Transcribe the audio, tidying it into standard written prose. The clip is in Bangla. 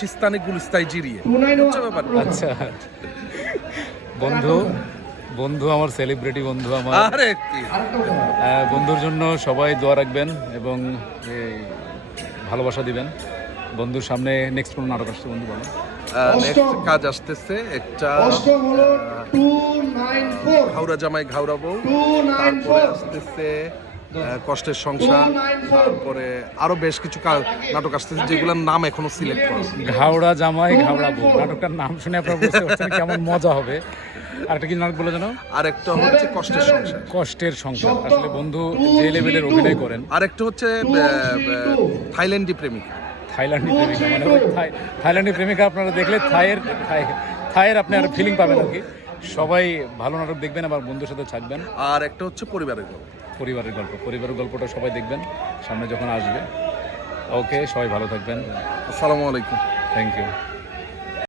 সিস্তানে গুলিস্তাই জিরিয়ে আচ্ছা বন্ধু বন্ধু আমার সেলিব্রিটি বন্ধু আমার আরে কি বন্ধুর জন্য সবাই দোয়া রাখবেন এবং ভালোবাসা দিবেন। বন্ধুর সামনে নেক্সট কোন নাটক আসছে বন্ধু বলো? নেক্সট কাজ আসতেছে একটা ঘাউরা জামাই ঘাউরা বউ, তারপরে আসতেছে কষ্টের সংসার, তারপরে আরো বেশ কিছু নাটক আসতেছে যেগুলোর নাম এখনো সিলেক্ট করা। ঘাওড়া জামাই ঘাওড়া বউ নাটকটার নাম শুনে আপনারা বুঝতে পারছেন কেমন মজা হবে। আরেকটা কি নাটক বলে জানো? আরেকটা হচ্ছে কষ্টের সংসার। কষ্টের সংসার আসলে বন্ধু যে লেভেলের অভিনয় করেন। আরেকটা হচ্ছে থাইল্যান্ডি প্রেমিকা। থাইল্যান্ডি প্রেমিকা মানে ওই থাইল্যান্ডি প্রেমিকা আপনারা দেখলে থাইয়ের আপনি আর ফিলিং পাবেন আর কি। সবাই ভালো নাটক দেখবেন, আবার বন্ধুর সাথে থাকবেন। আর একটা হচ্ছে পরিবারের গল্প। পরিবারের গল্পটা সবাই দেখবেন সামনে যখন আসবে। ওকে, সবাই ভালো থাকবেন। আসসালামু আলাইকুম। Thank you.